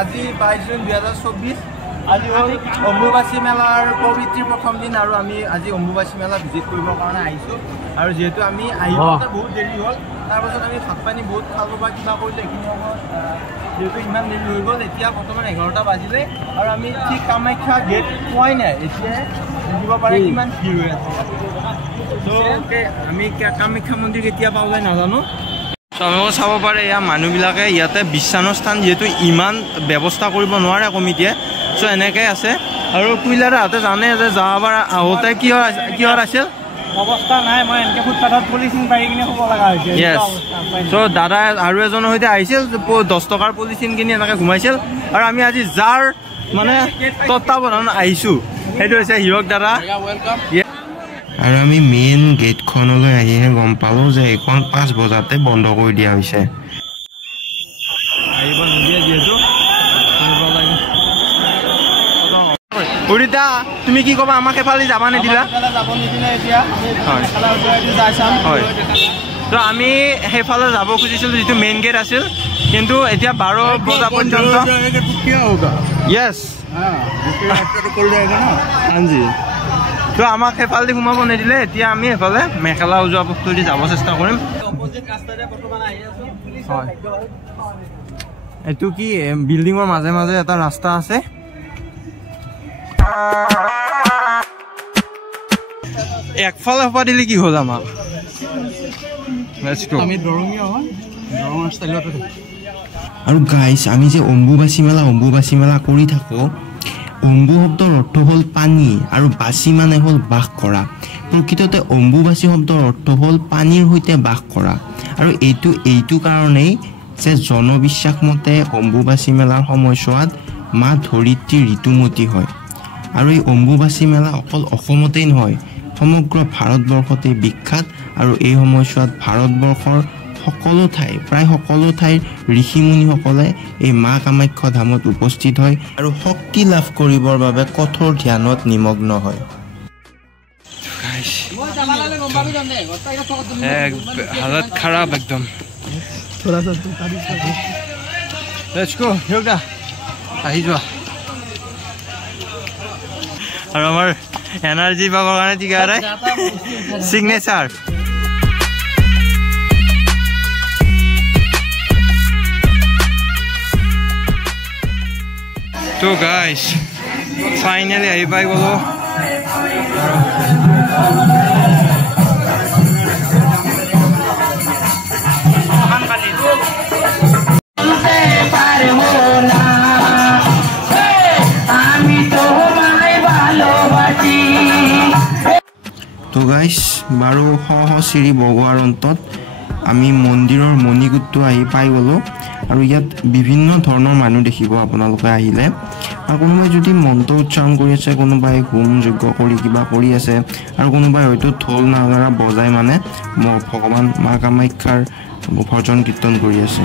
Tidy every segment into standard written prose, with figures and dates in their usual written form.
আজি 22 জুন 2024 আজি হল অম্বুবাচী মেলাৰ পবিত্ৰ প্ৰথম দিন আৰু আমি আজি অম্বুবাচী মেলা ভিজিট কৰিবৰ কাৰণে আহিছো আৰু যেহেতু আমি আহিবতে বহুত দেৰি হ'ল তাৰ পাছত আমি ভাত পানী বহুত খালো বা কিবা কৰিলে এইখিনি সময়ত যেহেতু ইমান দেৰি হৈ গ'ল এতিয়া বৰ্তমান 11টা বাজিলে আৰু আমি ঠিক কামাখ্যা গেট পোৱাই নাই এতিয়া দেখিব পাৰে কিমান ভিৰ হৈ আছে আমি কামাখ্যা মন্দিৰ কেতিয়া পাওঁগৈ নাজানো আপোনালোকে চাব পাৰে ইয়াৰ মানুহবিলাকে ইয়াতে বিশ্বানুষ্ঠান যেহেতু ইমান ব্যৱস্থা কৰিব নোৱাৰে কমিটিয়ে চ' এনেকৈ আছে আৰু কুইলাৰহঁতে জানে যে যোৱাবাৰ আহোঁতে কিহৰ আছিল অৱস্থা নাই মই এনেকৈ ফুটপাথত পলিথিন পাৰি কিনে শুব লগা হৈছে চ' দাদা আৰু এজনৰ সৈতে আহিছিল 10 টকাৰ পলিথিন কিনি এনেকৈ ঘুমাইছিল আৰু আমি আজি যাৰ মানে তত্বাৱধান আহিছোঁ সেইটো হৈছে হিৰক দাদা আৰু আমি মেইন গেটখনলৈ আহিহে গম পালোঁ যে এইখন 5 বজাতে বন্ধ কৰি দিয়া হৈছে আহিব নিদিয়ে যিহেতু উৰিতা তুমি কি ক'বা আমাক এফালে যাব নিদিলা হয় তো আমি সেইফালে যাব খুজিছিলোঁ যিটো মেইন গেট আছিল কিন্তু এতিয়া 12 বজা পৰ্যন্ত য়েছ হাঁজি তো আমাক সেইফালে সোমাব নিদিলে এতিয়া আমি সেইফালে মেখেলা উজোৱা বস্তুদি যাব চেষ্টা কৰিম এইটো কি বিল্ডিঙৰ মাজে মাজে এটা ৰাস্তা আছে একফালে হপা দিলে কি হ'ল আমাক আৰু গাইজ আমি যে অম্বুবাচী মেলা কৰি থাকোঁ অম্বু শব্দৰ অৰ্থ হ'ল পানী আৰু বাচী মানে হ'ল বাস কৰা প্ৰকৃততে অম্বুবাচী শব্দৰ অৰ্থ হ'ল পানীৰ সৈতে বাস কৰা আৰু এইটো কাৰণেই যে জনবিশ্বাস মতে অম্বুবাচী মেলাৰ সময়ছোৱাত মা ধৰিত্ৰী ঋতুমতী হয় আৰু এই অম্বুবাচী মেলা অকল অসমতেই নহয় সমগ্ৰ ভাৰতবৰ্ষতেই বিখ্যাত আৰু এই সময়ছোৱাত ভাৰতবৰ্ষৰ প্ৰায় সকলো ঠাইৰ ঋষিমুনিসকলে এই মা কামাখ্যা ধামত উপস্থিত হয় আৰু শক্তি লাভ কৰিবৰ বাবে কঠোৰ ধ্যানত নিমগ্ন হয় হালত খাৰাপ একদম আহি যোৱা আৰু আমাৰ এনাৰ্জি পাবৰ কাৰণে ঠিক আছে চিগনেচাৰ তো গাইজ ফাইনেলি আহি পাই গ'লো তো গাইজ বাৰু চিৰি বগোৱাৰ অন্তত আমি মন্দিৰৰ মণিকূটটো আহি পাই গ'লোঁ আৰু ইয়াত বিভিন্ন ধৰণৰ মানুহ দেখিব আপোনালোকে আহিলে আৰু কোনোবাই যদি মন্ত্ৰ উচ্চাৰণ কৰি আছে কোনোবাই হোম যজ্ঞ কৰি কিবা কৰি আছে আৰু কোনোবাই হয়তো ঢোল নাগাৰা বজাই মানে ভগৱান মা কামাখ্যাৰ ভজন কীৰ্তন কৰি আছে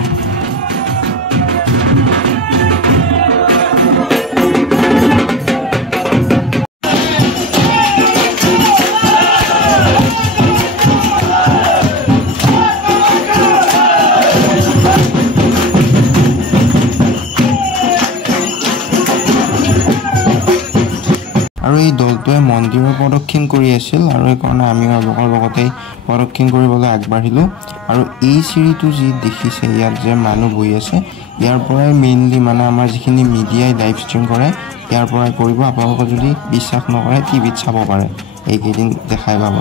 আৰু এই দলটোৱে মন্দিৰৰ প্ৰদক্ষিণ কৰি আছিল আৰু সেইকাৰণে আমি তেওঁলোকৰ লগতেই প্ৰদক্ষিণ কৰিবলৈ আগবাঢ়িলোঁ আৰু এই চিৰিটো যি দেখিছে ইয়াত যে মানুহ বহি আছে ইয়াৰ পৰাই মেইনলি মানে আমাৰ যিখিনি মিডিয়াই লাইভ ষ্ট্ৰীম কৰে ইয়াৰ পৰাই কৰিব আপোনালোকে যদি বিশ্বাস নকৰে টিভিত চাব পাৰে এইকেইদিন দেখাই পাব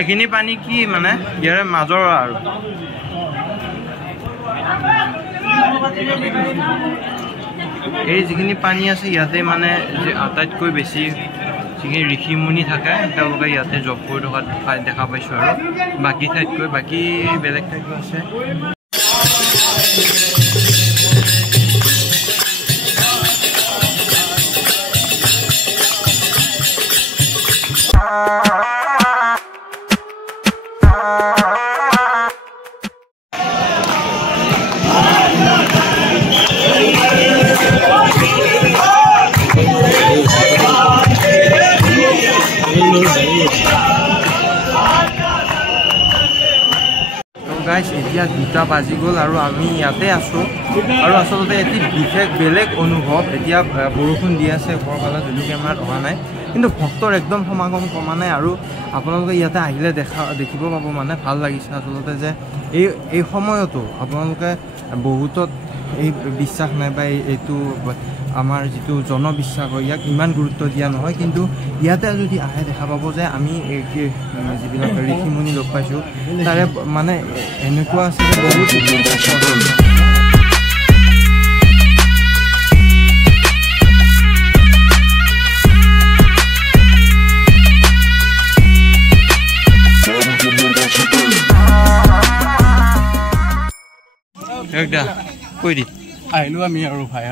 এইখিনি পানী কি মানে ইয়াৰে মাজৰ আৰু এই যিখিনি পানী আছে ইয়াতে মানে আটাইতকৈ বেছি যিখিনি ঋষিমুনি থাকে তেওঁলোকে ইয়াতে জব কৰি থকা দেখা পাইছোঁ আৰু বাকী ঠাইতকৈ বাকী বেলেগ ঠাইতো আছে এতিয়া 2টা বাজি গ'ল আৰু আমি ইয়াতে আছোঁ আৰু আচলতে এটি বিশেষ বেলেগ অনুভৱ এতিয়া বৰষুণ দি আছে ওপৰফালে যদিও কেমেৰাত অহা নাই কিন্তু ভক্তৰ একদম সমাগম কমা নাই আৰু আপোনালোকে ইয়াতে আহিলে দেখিব পাব মানে ভাল লাগিছে আচলতে যে এই সময়তো আপোনালোকে বহুতত এই বিশ্বাস নাই বা এইটো আমাৰ যিটো জনবিশ্বাস হয় ইয়াক ইমান গুৰুত্ব দিয়া নহয় কিন্তু ইয়াতে যদি আহে দেখা পাব যে আমি যিবিলাক ঋষিমুনি লগ পাইছোঁ তাৰে মানে এনেকুৱা আছে যে বহুত কৈ দি আহিলোঁ আমি আৰু ভাই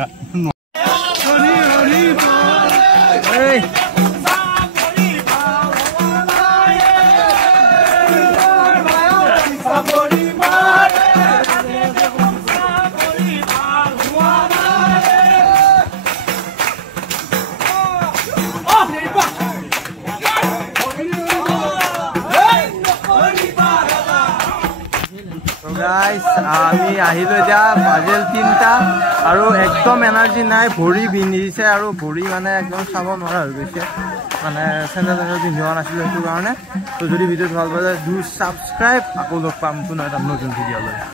আমি আহিলোঁ এতিয়া বাজেল 3টা আৰু একদম এনাৰ্জি নাই ভৰি বিন্ধিছে আৰু ভৰি মানে একদম চাব নোৱাৰা হৈ গৈছে মানে চেণ্ডেল পিন্ধিব নাছিলোঁ সেইটো কাৰণে তো যদি ভিডিঅ'টো ভাল পালে ডু ছাবস্ক্ৰাইব আকৌ লগ পাম কোনো এটা নতুন ভিডিঅ' লৈ